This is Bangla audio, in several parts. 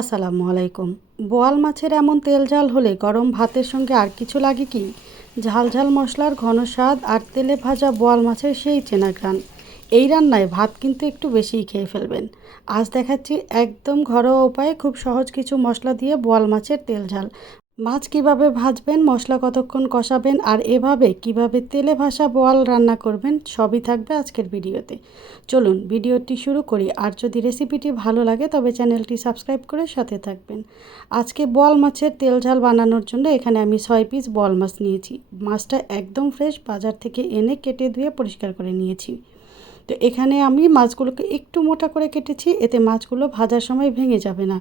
আসসালামু আলাইকুম। বোয়াল মাছের এমন তেল ঝাল হলে গরম ভাতের সঙ্গে আর কিছু লাগে কি? ঝাল ঝাল মশলার ঘন স্বাদ আর তেলে ভাজা বোয়াল মাছের সেই চেনা ঘ্রাণ। এই রান্নায় ভাত কিন্তু একটু বেশিই খেয়ে ফেলবেন। আজ দেখাচ্ছি একদম ঘরোয়া উপায়ে খুব সহজ কিছু মশলা দিয়ে বোয়াল মাছের তেল ঝাল। মাছ কিভাবে ভাজবেন, মশলা কতক্ষণ কষাবেন আর এভাবে কিভাবে তেলে ভাসা বোয়াল রান্না করবেন সবই থাকবে আজকের ভিডিওতে। চলুন ভিডিওটি শুরু করি। আর যদি রেসিপিটি ভালো লাগে তবে চ্যানেলটি সাবস্ক্রাইব করে সাথে থাকবেন। আজকে বোয়াল মাছের তেল ঝাল বানানোর জন্য এখানে আমি 6 পিস বোয়াল মাছ নিয়েছি। মাছটা একদম ফ্রেশ, বাজার থেকে এনে কেটে ধুয়ে পরিষ্কার করে নিয়েছি। তো এখানে আমি মাছগুলোকে একটু মোটা করে কেটেছি, এতে মাছগুলো ভাজার সময় ভেঙে যাবে না।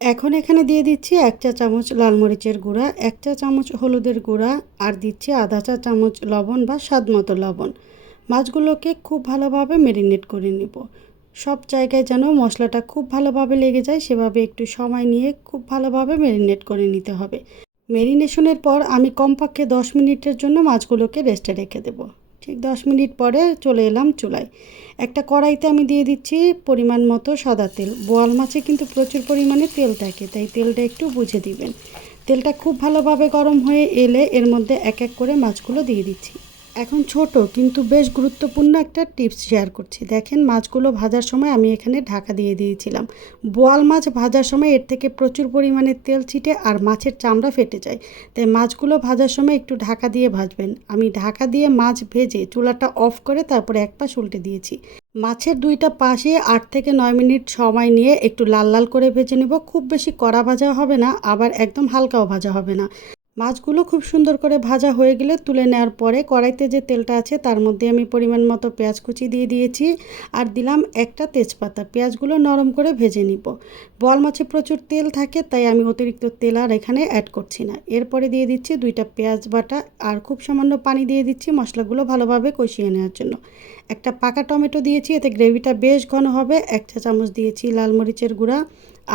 এখন এখানে দিয়ে দিচ্ছি 1 চা চামচ লাল মরিচের গুঁড়া, 1 চা চামচ হলুদের গুঁড়া আর দিচ্ছি আধা চা চামচ লবণ বা স্বাদ মতো লবণ। মাছগুলোকে খুব ভালোভাবে ম্যারিনেট করে নেব। সব জায়গায় যেন মশলাটা খুব ভালোভাবে লেগে যায় সেভাবে একটু সময় নিয়ে খুব ভালোভাবে ম্যারিনেট করে নিতে হবে। ম্যারিনেশনের পর আমি কমপক্ষে 10 মিনিটের জন্য মাছগুলোকে রেস্টে রেখে দেব। ঠিক 10 মিনিট পরে চলে এলাম চুলায়। একটা কড়াইতে আমি দিয়ে দিচ্ছি পরিমাণ মতো সাদা তেল। বোয়াল মাছে কিন্তু প্রচুর পরিমাণে তেল থাকে, তাই তেলটা একটু বুঝে দিবেন। তেলটা খুব ভালোভাবে গরম হয়ে এলে এর মধ্যে এক এক করে মাছগুলো দিয়ে দিচ্ছি। এখন ছোট কিন্তু বেশ গুরুত্বপূর্ণ একটা টিপস শেয়ার করছি। দেখেন, মাছগুলো ভাজার সময় আমি এখানে ঢাকা দিয়ে দিয়েছিলাম। বোয়াল মাছ ভাজার সময় এর থেকে প্রচুর পরিমাণে তেল ছিটে আর মাছের চামড়া ফেটে যায়, তাই মাছগুলো ভাজার সময় একটু ঢাকা দিয়ে ভাজবেন। আমি ঢাকা দিয়ে মাছ ভেজে চুলাটা অফ করে তারপরে এক পাশ উল্টে দিয়েছি। মাছের দুইটা পাশে 8 থেকে 9 মিনিট সময় নিয়ে একটু লাল লাল করে ভেজে নেব। খুব বেশি কড়া ভাজা হবে না, আবার একদম হালকাও ভাজা হবে না। মাছগুলো খুব সুন্দর করে ভাজা হয়ে গেলে তুলে নেওয়ার পরে কড়াইতে যে তেলটা আছে তার মধ্যে আমি পরিমাণ মতো পেঁয়াজ কুচি দিয়ে দিয়েছি আর দিলাম একটা তেজপাতা। পেঁয়াজগুলো নরম করে ভেজে নিব। বোয়াল মাছে প্রচুর তেল থাকে, তাই আমি অতিরিক্ত তেল আর এখানে অ্যাড করছি না। এরপরে দিয়ে দিচ্ছি 2টা পেঁয়াজ বাটা আর খুব সামান্য পানি দিয়ে দিচ্ছি মশলাগুলো ভালোভাবে কষিয়ে নেওয়ার জন্য। একটা পাকা টমেটো দিয়েছি, এতে গ্রেভিটা বেশ ঘন হবে। 1 চা চামচ দিয়েছি লাল মরিচের গুঁড়া,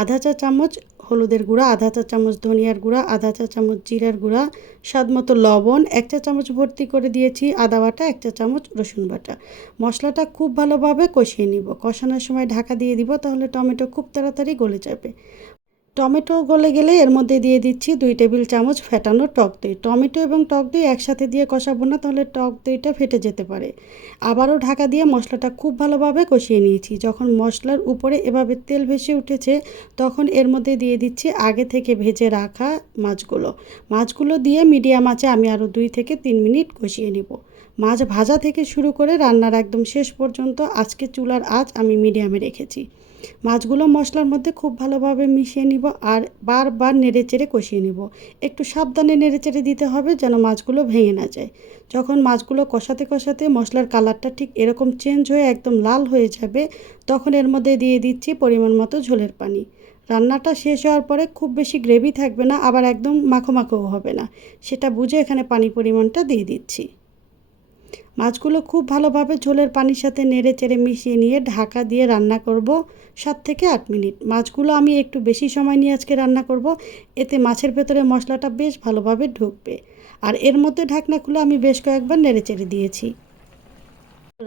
আধা চা চামচ হলুদের গুঁড়া, আধা চা চামচ ধনিয়ার গুঁড়া, আধা চা চামচ জিরার গুঁড়া, স্বাদ মতো লবণ, 1 চা চামচ ভর্তি করে দিয়েছি আদা বাটা, 1 চা চামচ রসুন বাটা। মশলাটা খুব ভালোভাবে কষিয়ে নিব। কষানোর সময় ঢাকা দিয়ে দিব, তাহলে টমেটো খুব তাড়াতাড়ি গলে যাবে। টমেটো গলে গেলে এর মধ্যে দিয়ে দিচ্ছি 2 টেবিল চামচ ফেটানো টক দই। টমেটো এবং টক দই একসাথে দিয়ে কষাবো না, তাহলে টক দইটা ফেটে যেতে পারে। আবারও ঢাকা দিয়ে মশলাটা খুব ভালোভাবে কষিয়ে নিয়েছি। যখন মশলার উপরে এভাবে তেল ভেসে উঠেছে তখন এর মধ্যে দিয়ে দিচ্ছি আগে থেকে ভেজে রাখা মাছগুলো। মাছগুলো দিয়ে মিডিয়াম আঁচে আমি আরও 2 থেকে 3 মিনিট কষিয়ে নেব। মাছ ভাজা থেকে শুরু করে রান্নার একদম শেষ পর্যন্ত আজকে চুলার আঁচ আমি মিডিয়ামে রেখেছি। মাছগুলো মশলার মধ্যে খুব ভালোভাবে মিশিয়ে নিব আর বারবার নেড়েচেড়ে কষিয়ে নিব। একটু সাবধানে নেড়েচেড়ে দিতে হবে যেন মাছগুলো ভেঙে না যায়। যখন মাছগুলো কষাতে কষাতে মশলার কালারটা ঠিক এরকম চেঞ্জ হয়ে একদম লাল হয়ে যাবে, তখন এর মধ্যে দিয়ে দিচ্ছি পরিমাণ মতো ঝোলের পানি। রান্নাটা শেষ হওয়ার পরে খুব বেশি গ্রেভি থাকবে না, আবার একদম মাখো মাখোও হবে না, সেটা বুঝে এখানে পানি পরিমাণটা দিয়ে দিচ্ছি। মাছগুলো খুব ভালোভাবে ঝোলের পানির সাথে নেড়ে চেড়ে মিশিয়ে নিয়ে ঢাকা দিয়ে রান্না করব 7 থেকে 8 মিনিট। মাছগুলো আমি একটু বেশি সময় নিয়ে আজকে রান্না করব, এতে মাছের ভেতরে মশলাটা বেশ ভালোভাবে ঢুকবে। আর এর মধ্যে ঢাকনা খুলে আমি বেশ কয়েকবার নেড়ে চেড়ে দিয়েছি।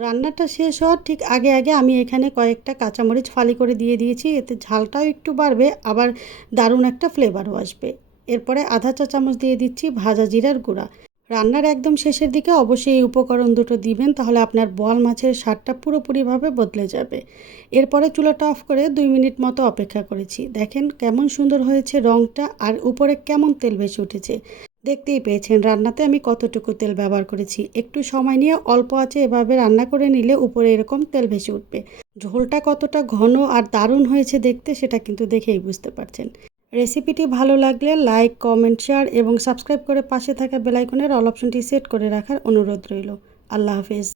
রান্নাটা শেষ হওয়ার ঠিক আগে আগে আমি এখানে কয়েকটা কাঁচামরিচ ফালি করে দিয়ে দিয়েছি, এতে ঝালটাও একটু বাড়বে, আবার দারুণ একটা ফ্লেভারও আসবে। এরপরে আধা চা চামচ দিয়ে দিচ্ছি ভাজা জিরার গুঁড়া। রান্নার একদম শেষের দিকে অবশ্যই এই উপকরণ দুটো দিবেন, তাহলে আপনার বোয়াল মাছের স্বাদটা পুরোপুরিভাবে বদলে যাবে। এরপরে চুলাটা অফ করে 2 মিনিট মতো অপেক্ষা করেছি। দেখেন কেমন সুন্দর হয়েছে রঙটা, আর উপরে কেমন তেল ভেসে উঠেছে। দেখতেই পেয়েছেন রান্নাতে আমি কতটুকু তেল ব্যবহার করেছি। একটু সময় নিয়ে অল্প আঁচে এভাবে রান্না করে নিলে উপরে এরকম তেল ভেসে উঠবে। ঝোলটা কতটা ঘন আর দারুণ হয়েছে দেখতে সেটা কিন্তু দেখেই বুঝতে পারছেন। রেসিপিটি ভালো লাগলে লাইক, কমেন্ট, শেয়ার এবং সাবস্ক্রাইব করে পাশে থাকা বেল আইকনের অল অপশনটি সেট করে রাখার অনুরোধ রইল। আল্লাহ হাফেজ।